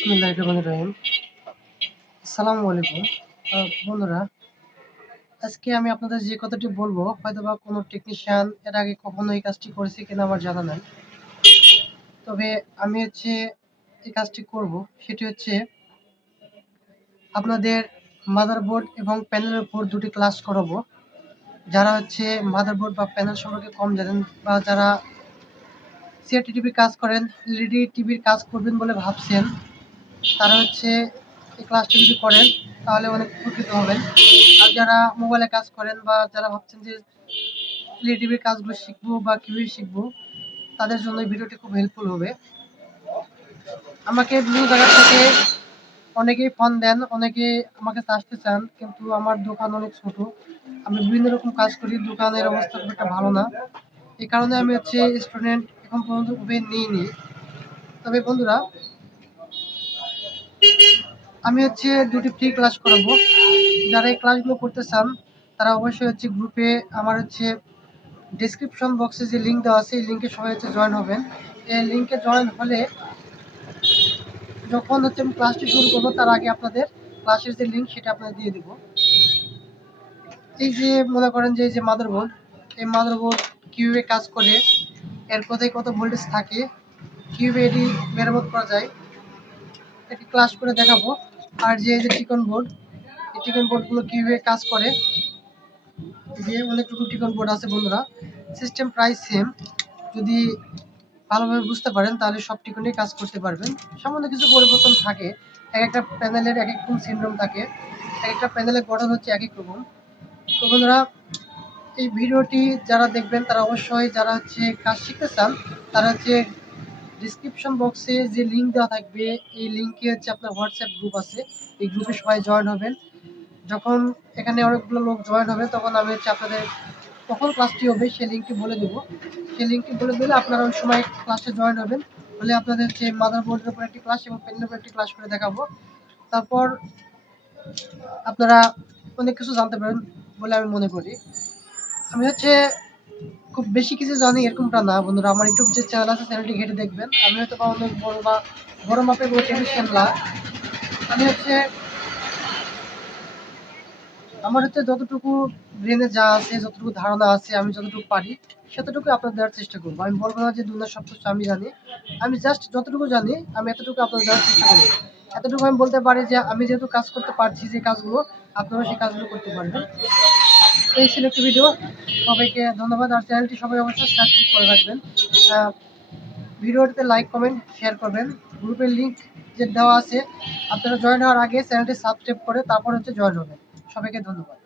বিসমিল্লাহিররহমানিররহিম। আসসালামু আলাইকুম। বন্ধুরা, আজকে আমি আপনাদের যে কথাটি বলবো হয়তোবা কোনো টেকনিশিয়ান এর আগে কখনো এই কাজটি করেছে কিনা আমার জানা নাই। তবে আমি এই কাজটি করব। সেটি হচ্ছে আপনাদের মাদারবোর্ড এবং প্যানেলের উপর দুটি ক্লাস করাবো। যারা মাদারবোর্ড বা প্যানেল সম্পর্কে কম জানেন বা যারা সিআরটি টিভির কাজ করেন, এলইডি টিভির কাজ করবেন বলে ভাবছেন, তারা এই ক্লাসটি যদি করেন তাহলে অনেক উপকৃত হবেন। আর যারা মোবাইলে কাজ করেন বা যারা ভাবছেন যে টিভির কাজগুলো শিখবো বা কিভাবে শিখবো, তাদের জন্য এই ভিডিওটি খুব হেল্পফুল হবে। আমাকে বিভিন্ন জায়গা থেকে অনেকেই ফোন দেন, অনেকে আমাকে আসতে চান, কিন্তু আমার দোকান অনেক ছোট, আমি বিভিন্ন রকম কাজ করি, দোকানের অবস্থা খুব একটা ভালো না। এই কারণে আমি স্টুডেন্ট এখন পর্যন্ত নিইনি। তবে বন্ধুরা, আমি দুটি ফ্রি ক্লাস করাবো। যারা এই ক্লাসগুলো করতে চান তারা অবশ্যই গ্রুপে আমার ডেসক্রিপশন বক্সে যে লিঙ্ক দেওয়া আছে এই লিঙ্কে সবাই জয়েন হবেন। এই লিঙ্কে জয়েন হলে যখন আমি ক্লাসটি শুরু করবো তার আগে আপনাদের ক্লাসের যে লিঙ্ক সেটা আপনাদের দিয়ে দেবো। এই যে মনে করেন যে এই যে মাদারবোর্ড, এই মাদারবোর্ড কিভাবে কাজ করে, এর কোথায় কত ভোল্টেজ থাকে, কিভাবে এটি মেরামত করা যায়, এটি ক্লাস করে দেখাবো। আর যে এই যে টিকন বোর্ড, এই টিকন বোর্ডগুলো কিভাবে কাজ করে, যে অনেকটুকু টিকন বোর্ড আছে বন্ধুরা, সিস্টেম প্রায় সেম। যদি ভালোভাবে বুঝতে পারেন তাহলে সব টিকনেই কাজ করতে পারবেন। সামান্য কিছু পরিবর্তন থাকে, এক একটা প্যানেলের এক এক রকম সিনড্রোম থাকে, এক একটা প্যানেলের গঠন এক এক রকম। তো বন্ধুরা, এই ভিডিওটি যারা দেখবেন তারা অবশ্যই যারা কাজ শিখতে চান তারা ডিসক্রিপশন বক্সে যে লিঙ্ক দেওয়া থাকবে এই লিঙ্কে আপনার হোয়াটসঅ্যাপ গ্রুপ আছে, এই গ্রুপে সবাই জয়েন হবেন। যখন এখানে অনেকগুলো লোক জয়েন হবে তখন আমি আপনাদের কখন ক্লাসটি হবে সেই লিঙ্কটি বলে দেবো। সেই লিঙ্কটি বলে দিলে আপনারা ওই সময় ক্লাসে জয়েন হবেন। হলে আপনাদের মাদারবোর্ডের উপর একটি ক্লাস এবং প্যানেলের উপর একটি ক্লাস করে দেখাবো। তারপর আপনারা অনেক কিছু জানতে পারেন বলে আমি মনে করি। আমি খুব বেশি কিছু জানি এরকমটা না বন্ধুরা। আমার ইউটিউব যে চ্যানেল আছে চ্যানেলটি ঘেটে দেখবেন। আমি হয়তো বা অনেক বড় মাপের কোনো টেকনিশিয়ান না। আমি আমার যতটুকু ব্রেনে যা আছে, যতটুকু ধারণা আছে, আমি যতটুকু পারি সেতটুকু আপনার দেওয়ার চেষ্টা করবো। আমি বলবো না যে দুনিয়ার সব কিছু আমি জানি। আমি জাস্ট যতটুকু জানি আমি এতটুকু আপনার দেওয়ার চেষ্টা করবো। এতটুকু আমি বলতে পারি যে আমি যেহেতু কাজ করতে পারছি যে কাজগুলো, আপনারা সেই কাজগুলো করতে পারবেন। এই ছিল একটি ভিডিও। সবাইকে ধন্যবাদ। আর চ্যানেলটি সবাই অবশ্যই সাবস্ক্রাইব করে রাখবেন। ভিডিওটিতে লাইক কমেন্ট শেয়ার করবেন। গ্রুপের লিঙ্ক যে দেওয়া আছে, আপনারা জয়েন হওয়ার আগে চ্যানেলটি সাবস্ক্রাইব করে তারপর জয়েন হবেন। সবাইকে ধন্যবাদ।